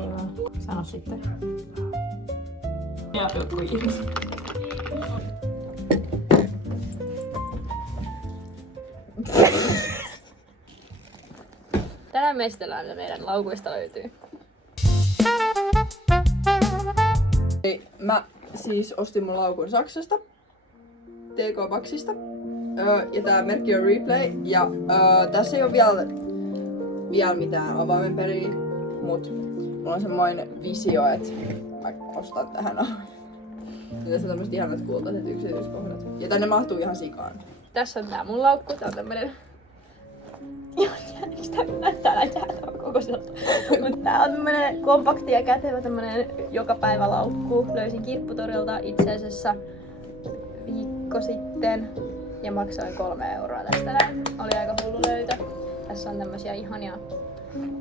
Ei vaan. Sano sitten. Ja joku ihmis. Tänään meistellään ja meidän laukuista löytyy. Mä siis ostin mun laukun Saksasta. TK Maxista. Ja tää merkki on Replay. Ja tässä ei oo vielä mitään avaimenperiä. Mut mulla on semmoinen visio, että mä ostan tähän avaimen. Ja tässä on tämmöset ihanat kultaiset yksityiskohdat. Ja tänne mahtuu ihan sikaan. Tässä on tää mun laukku. Tää on tämmönen... Eikö tää näyttää näin jäätävän kokoiselta? Tää on tämmönen kompakti ja kätevä tämmönen joka päivä laukku. Löysin Kirpputorilta itse asiassa viikko sitten. Ja maksoin 3 euroa tästä näin. Oli aika hullu löytö. Tässä on tämmösiä ihania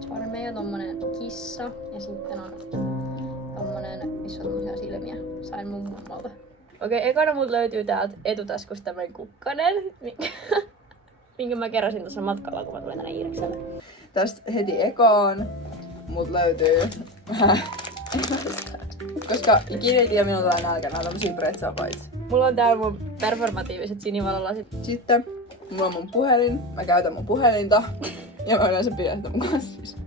sormeja, tommonen kissa. Ja sitten on tommonen, missä on tommosia silmiä. Sain mun mummolta. Okei, ekana mut löytyy täältä etutaskusta tämmönen kukkanen. Minkä mä keräsin tuossa matkalla, kun mä tulin tänne Iirikselle. Tästä heti ekaan mut löytyy koska ikinä ei tiedä milloin tää nälkä, nää on tämmösiä pretzel-bites. Mulla on täällä mun performatiiviset sinivalolasit. Sitten mulla on mun puhelin, mä käytän mun puhelinta ja mä yleensä pidän sitä mun kanssa.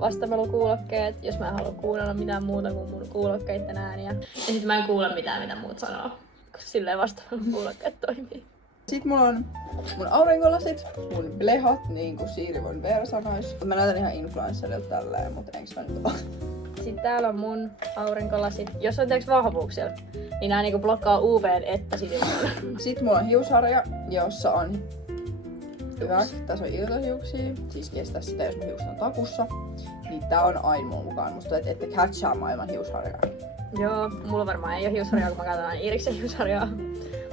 Vastamelukuulokkeet, jos mä en halua kuunnella mitään muuta kuin mun kuulokkeitten ääniä. Ja sit mä en kuule mitään, mitä muut sanoo, koska silleen vastamelukuulokkeet toimii. Sitten mulla on mun aurinkolasit, mun blehat, niin kuin Siiri von Veer sanois. Mä näytän ihan influencerilta tälleen, mutta enks mä nyt oo. Sitten täällä on mun aurinkolasit. Jos on teeks vahvuuksella, niin nää niinku blokkaa UV:n että sinivalon. Sitten mulla on hiusharja, jossa on hyvä. Tässä on iltahiuksia, siis kestää sitä, jos mun hiukset on takussa. Niin tää on aina mun mukaan. Musta tuntuu, että ette catchaa maailman hiusharjaa. Joo, mulla varmaan ei oo hiusharjaa, kun mä käytän aina Iiriksen hiusharjaa.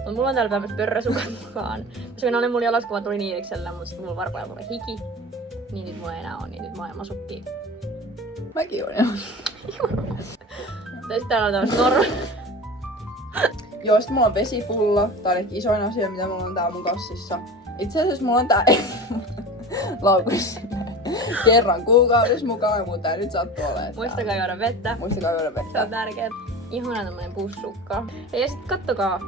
Mut mulla on täällä tämmöset pörrösukat mukaan. Koska ne oli mun jalas, kun mä tulin Iirikselle, mut sit mulla varmaan tuli hiki. Niin nyt mulla ei enää oo, niin nyt mä oon masukkii. Mäkin oon ihan. Ja sit täällä on tämmöset norra. Joo, sit mulla on vesipullo. Tää on ehkä isoin asia, mitä mulla on täällä mun kassissa. Itse asiassa mulla on tää laukuissa kerran kuukaudessa mukaan, mutta tää nyt sattuu olemaan. Muistakaa juoda vettä. Muistakaa juoda vettä. Se on tärkeet. Ihana tämmönen pussukka. Ja sit kattokaa.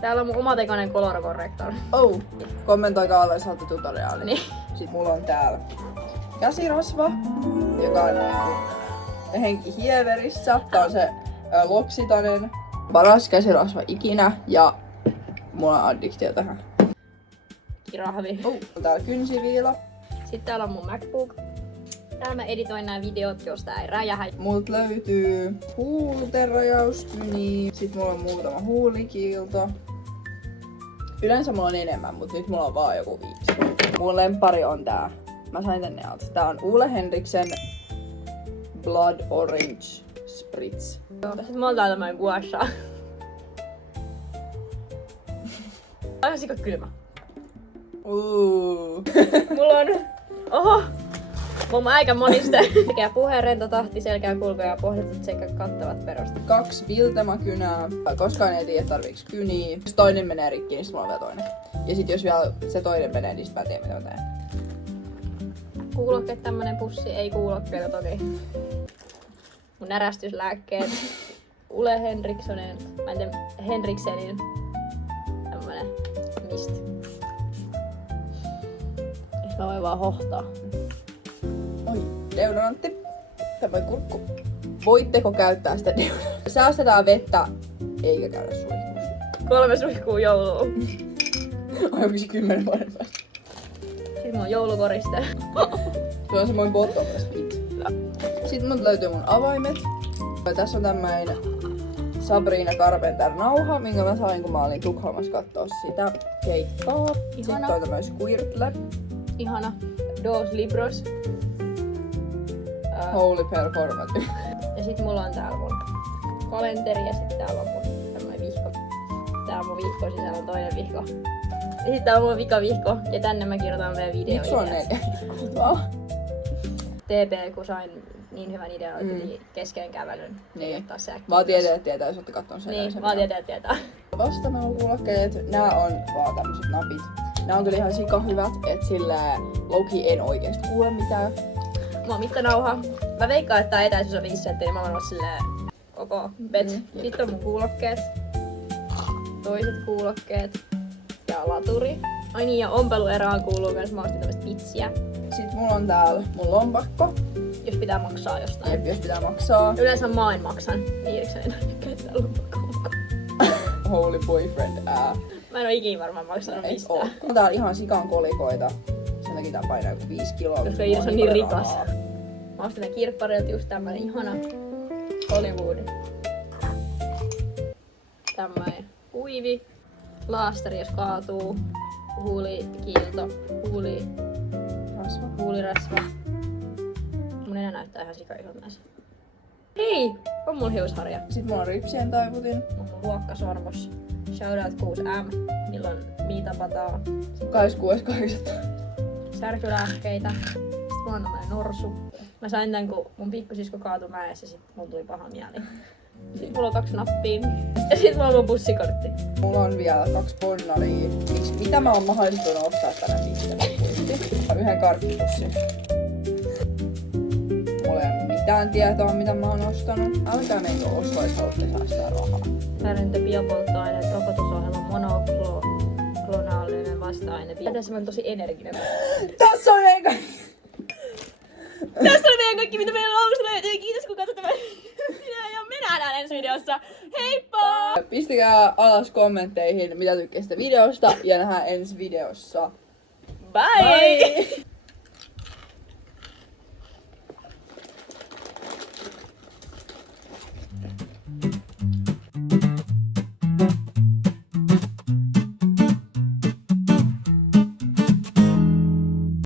Täällä on mun omatekoinen color corrector. Oh, kommentoikaa alle, jos haluatte tutoriaalin. Niin. Sitten mulla on täällä käsirasva, joka on henki hieverissä. Tää on se L'Occitanen paras käsirasva ikinä ja mulla on addiktio tähän. Kirahvi. Täällä kynsiviila. Sitten täällä on mun MacBook. Täällä mä editoin nää videot, jos tää ei räjähä. Multa löytyy huultenrajauskyni. Sitten mulla on muutama huulikiilto. Yleensä mulla on enemmän, mutta nyt mulla on vaan joku 5. Mun lemppari on tää. Mä sain tänne alta. Tää on Ole Henriksen Blood Orange Spritz. Sitten mulla on täällä tämmönen gua sha. Aika sikot kylmä. Mulla on... Oho! Mun äikän moniste. Tekee puheen rento tahti, selkää kulkoja ja pohditut sekä kattavat perusta. 2 viltemakynää. Koskaan ei tiedä tarviiks kyniä. Jos toinen menee rikki, niin sit mulla on vielä toinen. Ja sit jos vielä se toinen menee, niin sit mä en tiedä mitä mä teen. Kuulokkeet tämmönen pussi, ei kuulokkeita toki. Mun närästyslääkkeet. Ole Henrikssonen, mä en tiedä, Henriksenin tämmönen mist. Jos mä voin vaan hohtaa. Oi, deodorantti. Tämmönen kurkku. Voitteko käyttää sitä deodoranttia? Säästetään vettä, eikä käydä suihkussa. 3 suihkuu jouluun. Onko se 10 vuoden päästä? Sitten mulla on joulukoriste. Se on semmoinen bottomless pit. Sitten mut löytyy mun avaimet. Tässä on tämmöinen Sabrina Carpenter-nauha, minkä mä sain kun mä olin Tukholmassa kattoo sitä keikkaa. Sitten on tämmöinen Squirtle. Ihana. Dos Libros. Holy Performative. Ja sit mulla on täällä mun kalenteri ja sit täällä on mun tämmönen vihko. Tää on mun vihko, sisällä on toinen vihko. Ja sit täällä on mun vikavihko ja tänne mä kirjoitan meidän videoideat. Miksi on 4 vihkoa? TP, kun sain niin hyvän idean, että piti kesken kävelyn niin. ottaa se äkkiä. Vaan tietää, jos olette kattonut sen. Niin, vaan tietää. vastanaukuulokkeet. Nää on vaan tämmöset napit. Nää on kyllä ihan sika hyvät, et silleen low-key en oikeesti kuule mitään. Mulla on mittanauha. Mä veikkaan, että tää etäisyys on 5 senttiä, niin mä voin olla silleen koko bet. Sitten on mun kuulokkeet. Toiset kuulokkeet. Ja laturi. Ai niin, ja ompeluerään kuuluu myös, mä ostin tämmöstä pitsiä. Sit mulla on täällä mun lompakko. Jos pitää maksaa jostain. Jep, jos pitää maksaa. Yleensä mä en maksan. Viirikseni tarvitse käyttää lompakkoa. Holy boyfriend, Mä en oo ikinä varmaan maksanut Ei oo. mistään. On täällä ihan sikan kolikoita. Sen takia tää painaa joku 5 kiloa. Koska Iiris on niin rikas. Mä ostin tän kirpparilta just tämmönen ihana Hollywood. Tämmönen huivi. Laastari jos kaatuu. Huulikiilto. Huulirasva. Mun enää näyttää ihan sikaihon näissä. Hei! On mun hiusharja. Sitten mulla on ripsien taivutin. On mun luokkasormus. Shoutout 6M. Milloin miitapataan. 26.8. Särkylääkkeitä. Sitten mulla on tämmönen norsu. Mä sain tän, kun mun pikkusisko kaatui mäessä, sit mulla tuli paha mieli. Sitten mulla on 2 nappia. Ja sit mulla on mun bussikortti. Mulla on vielä 2 bonnaria. Mitä mä oon mahdollisesti voinut ostaa tänään sitten lopusti? 1 karkkipussin. Mulla ei ole mitään tietoa, mitä mä oon ostanut. Älkää menkö ostaa, jos haluatte säästää rahaa. Säädäntö biopolttoaineet, rokotusohjelma, monoklonaalinen vasta-aine. Tässä on tosi energinen. Tässä on eikä! Tässä oli meidän kaikki, mitä meillä on alusta löytyy. Kiitos kun katsotte meidän videoa ja me nähdään ensi videossa. Heippa! Pistäkää alas kommentteihin, mitä tykkäsitte videosta ja nähdään ensi videossa. Bye!